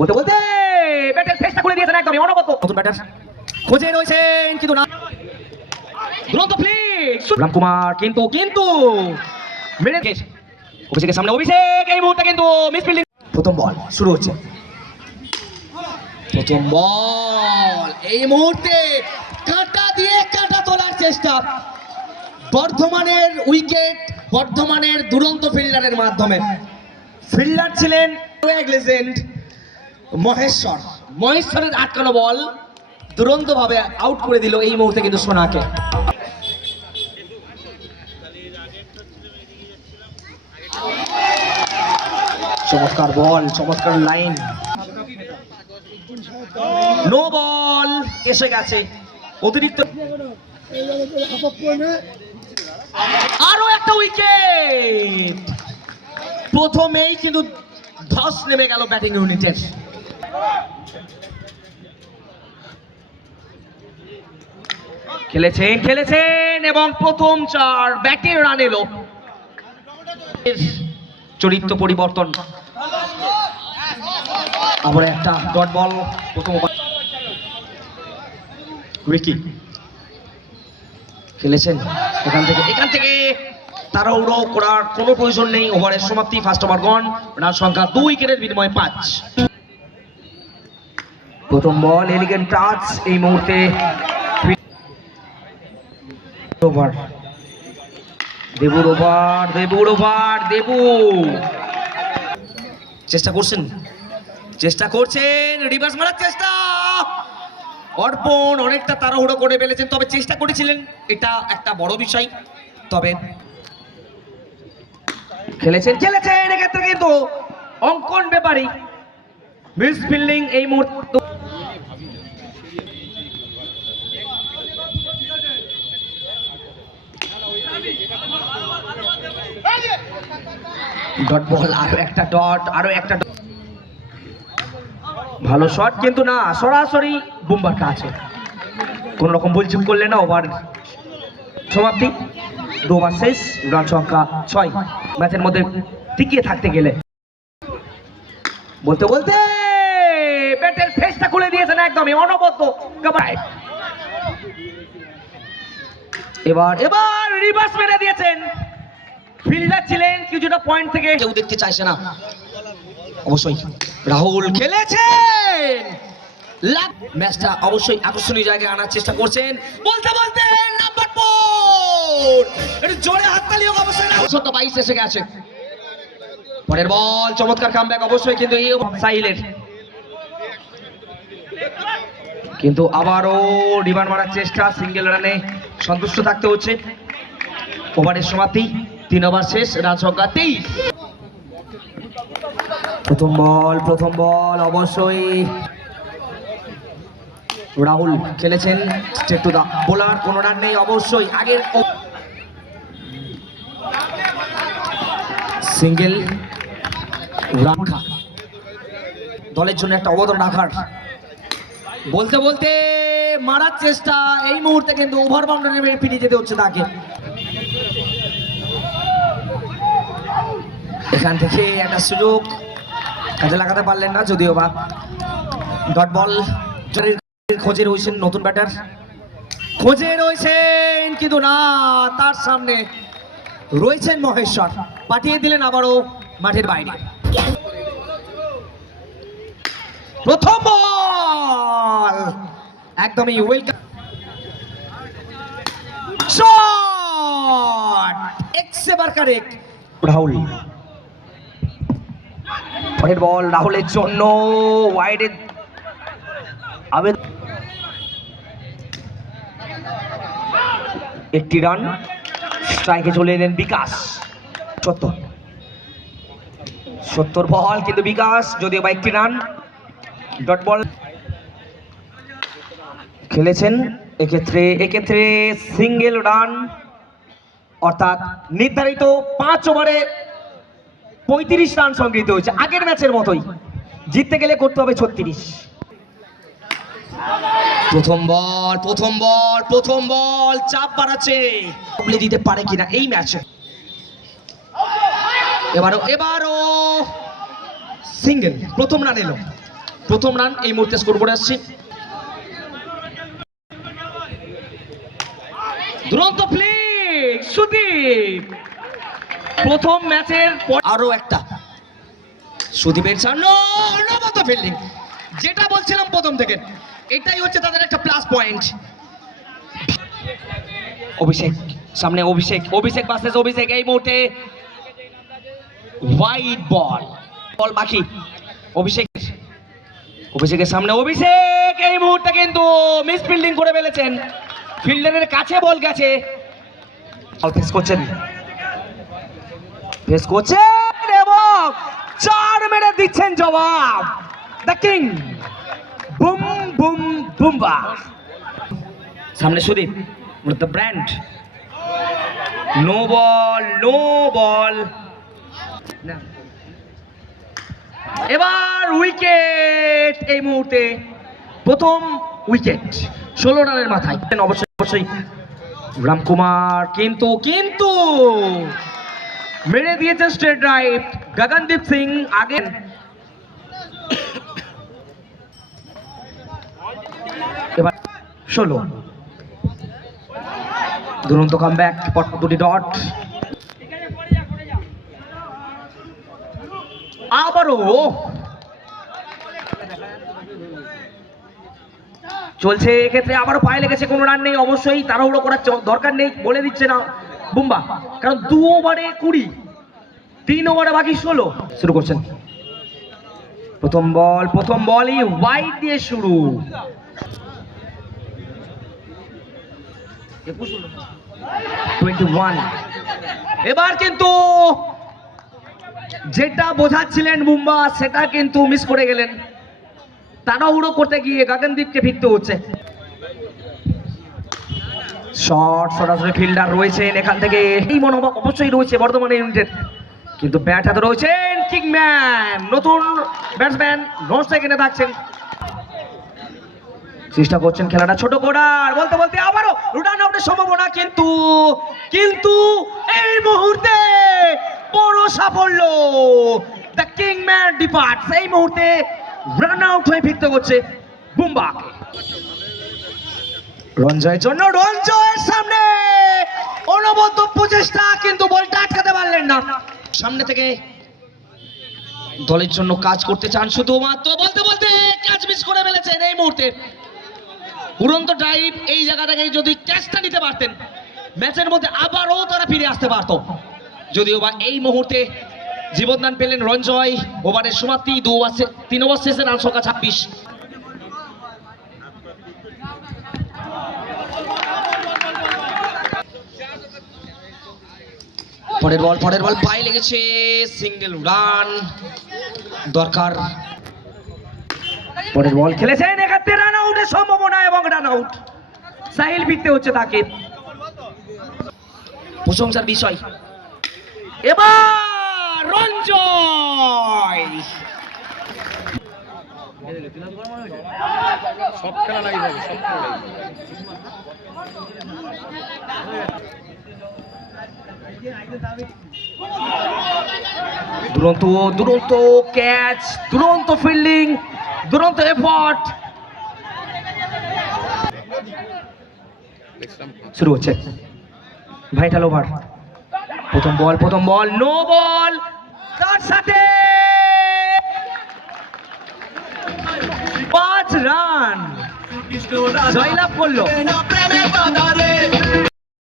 বলতে বলতে ব্যাটের ফেসটা খুলে দিয়েছেন একদমই অনবদ্য। নতুন ব্যাটার খোঁজে রয়েছেন কিন্তু না, দুরন্ত ফ্লিক রামকুমার কিন্তু কিন্তু মেরে অভিষেকের সামনে অভিষেক এই মুহূর্তে কিন্তু মিসফিল্ডিং। প্রথম বল শুরু হচ্ছে, প্রথম বল এই মুহূর্তে কাটা দিয়ে কাটা তোলার চেষ্টা বর্ধমানের উইকেট, বর্ধমানের দুরন্ত ফিল্ডারের মাধ্যমে। ফিল্ডার ছিলেন লেজেন্ড মহেশ্বরের আটকানো বল দুরন্ত ভাবে আউট করে দিল এই মুহূর্তে কিন্তু সোনাকে। চমৎকার বল, চমৎকার লাইন, নো বল এসে গেছে অতিরিক্ত। আরো একটা উইকেট, প্রথমেই কিন্তু ধস নেমে গেল ব্যাটিং ইউনিটের। খেলেছেন এবং প্রথম 4 ব্যাটের রান এলো। চরিত্র পরিবর্তন, আবার একটা ডট বল। প্রথম উইকি খেলেছেন এখান থেকে তাড়াহুড়ো করার কোনো প্রয়োজন নেই। ওভারের সমাপ্তি, ফার্স্ট ওভার গন, রান সংখ্যা 2 উইকেটের বিনিময়ে 5। প্রথম বল এলিগেন্ট টাচ এই মুহূর্তে ওভার, দেবুর ওভার দেবু চেষ্টা করছেন রিভার্স মারার চেষ্টা। অর্পণ অনেকটা তাড়াহুড়ো করে ফেলেছেন, তবে চেষ্টা করেছিলেন, এটা একটা বড় বিষয়। তবে খেলেছেন এক্ষেত্রে কিন্তু অঙ্কন ব্যাপারী মিস ফিল্ডিং এই মুহূর্তে। ডট বল, আরো একটা ডট, ভালো শট কিন্তু না, সরাসরি বুমবার কাছে কোন রকম ভুলচুক করলে না। ওভার সমাপ্তি, 2 ওভার শেষ, রান সংখ্যা 6। ম্যাচের মধ্যে টিকিয়ে থাকতে গেলে বলতে বলতে ব্যাটের ফেসটা খুলে দিয়েছেন একদমই অনবদ্য। এবার রিভার্স মেরে দিয়েছেন, ফিল্ডার ছিলেন কিছুটা পয়েন্ট থেকে কেউ দেখতে চাইছে না। অবশ্যই রাহুল খেলেছেন, ম্যাচটা অবশ্যই আকর্ষণীয় জায়গায় আনার চেষ্টা করছেন। বলতে নাম্বার 4 এটা জোরে হাততালি হোক। অবশ্যই 22 এসে গেছে। পরের বল চমৎকার কামব্যাক অবশ্যই, কিন্তু এই সাহিলের কিন্তু আবারও রিভার মারার চেষ্টা, সিঙ্গেল রানে সন্তুষ্ট থাকতে হচ্ছে। ওভারের সমাপ্তি, 3 ওভার শেষ, রান সংখ্যা 23। প্রথম বল অবশ্যই রাহুল খেলেছেন স্ট্রেট টু দা বোলার, কোনো রান নেই অবশ্যই। আগের সিঙ্গেল রান দলের জন্য একটা অবদান রাখার। বলতে মারার চেষ্টা এই মুহূর্তে কিন্তু ওভার বাউন্ডারি মেরে ফিরে যেতে হচ্ছে তাকে। এখান থেকে একটা সুযোগ কাজে লাগাতে পারলেন না, যদিও বা ডট বল। খোঁজে রয়েছেন নতুন ব্যাটার, কিন্তু না, তার সামনে রয়েছেন মহেশ্বর, পাঠিয়ে দিলেন আবারও মাঠের বাইরে। প্রথম বল একদমই ওয়েলকাম শট, এক্সেবার কারেক্ট রাহুল। পরের বল রাহুলের জন্য ওয়াইডে একটি রান, স্ট্রাইকে চলে এলেন বিকাশ। 70 বল কিন্তু বিকাশ, যদিও বা একটি রান। ডট বল খেলেছেন এক্ষেত্রে সিঙ্গেল রান, অর্থাৎ নির্ধারিত 5 ওভারে 35 রান সংগৃহীত হয়েছে। আগের ম্যাচের মতোই, জিততে গেলে করতে হবে 36। প্রথম বল চাপ বাড়াচ্ছে, দিতে পারে কিনা এই ম্যাচে। এবারও সিঙ্গেল, প্রথম রান এলো। প্রথম রান এই মুহূর্তে স্কোর করে আসছি। দুরন্ত ফ্লিক সুদীপ, প্রথম ম্যাচের আরো একটা সুদীপের সামনে অনবদ্য ফিল্ডিং, যেটা বলছিলাম প্রথম থেকে, এটাই হচ্ছে তাদের একটা প্লাস পয়েন্ট। অভিষেক সামনে, অভিষেক ভার্সেস অভিষেক, এই মুহূর্তে হোয়াইট বল বাকি। অভিষেকের সামনে অভিষেক, এই মুহূর্তে কিন্তু মিস ফিল্ডিং করে ফেলেছেন, ফিল্ডারের কাছে বল গেছে। ফেস করছেন এবং 4 মেরে দিচ্ছেন জবাব। The king boom boom Bumba. সামনে Sudip, the brand, no ball. এবার উইকেট, এই মুহূর্তে প্রথম উইকেট 16 রানের মাথায়। অবশ্যই রামকুমার, কিন্তু মেরে দিয়েছেন স্ট্রেট ড্রাইভ গগনদীপ সিং। আগে এবার 16, দুরন্ত কামব্যাক, দুটি ডট। আবারও চলছে, এক্ষেত্রে আবারও পায়ে লেগেছে, কোনো রান নেই। অবশ্যই তাড়াহুড়ো করার দরকার নেই, বলে দিচ্ছে না বুম্বা, কারণ 2 ওভারে 20, 3 ওভারে বাকি 16। শুরু করছেন, প্রথম বলই ওয়াইড দিয়ে শুরু। 21। এবার কিন্তু যেটা বোঝাচ্ছিলেন বুম্বা, সেটা কিন্তু মিস করে গেলেন। তাড়াহুড়ো করতে গিয়ে গগনদীপকে ফিরতে হচ্ছে। শট, সরাসরি ফিল্ডার রয়েছেন এখান থেকে, এই মনোভাব অবশ্যই রয়েছে বর্ধমান ইউনাইটেড, কিন্তু ব্যাট হাতে রয়েছেন কিংম্যান, নতুন ব্যাটসম্যান, নন সেকেন্ডে থাকছেন, চেষ্টা করছেন খেলাটা ছোট করার। বলতে আবারও রান আউটের সম্ভাবনা, কিন্তু এই মুহূর্তে বড় সাফল্য, দ্য কিংম্যান ডিপার্টস। এই মুহূর্তে রান আউট হয়ে ফিরতে হচ্ছে বুম্বাকে। রঞ্জয়ের জন্য, রঞ্জয়ের সামনে অনবদ্য প্রচেষ্টা, কিন্তু বলটা আটকাতে পারলেন না। সামনে থেকে দলের জন্য কাজ করতে চান শুধুমাত্র, বলতে ক্যাচ মিস করে ফেলেছেন এই মুহূর্তে। উড়ন্ত ড্রাইভ, এই জায়গা থেকে যদি ক্যাচটা নিতে পারতেন, ম্যাচের মধ্যে আবারও তারা ফিরে আসতে পারত। যদিও বা এই মুহূর্তে জীবনদান পেলেন রঞ্জয়। ওভারের সমাপ্তি, 3 ওভার শেষে রান সংখ্যা 26। পরের বল পায়ে লেগেছে, সিঙ্গেল রান দরকার। পরের বল খেলেছেন, এক্ষেত্রে রান আউটের সম্ভাবনা এবং রান আউট। সাহিল ফিরতে হচ্ছে তাকে, প্রশংসার বিষয়। এবার রঞ্জয়, সব খেলা লাগবে, দুরন্ত ক্যাচ, দুরন্ত ফিল্ডিং, দুরন্ত এফর্ট। শুরু হচ্ছে ভাইটাল ওভার। প্রথম বল নো বল, তার সাথে 5 রান জয়লাভ করলো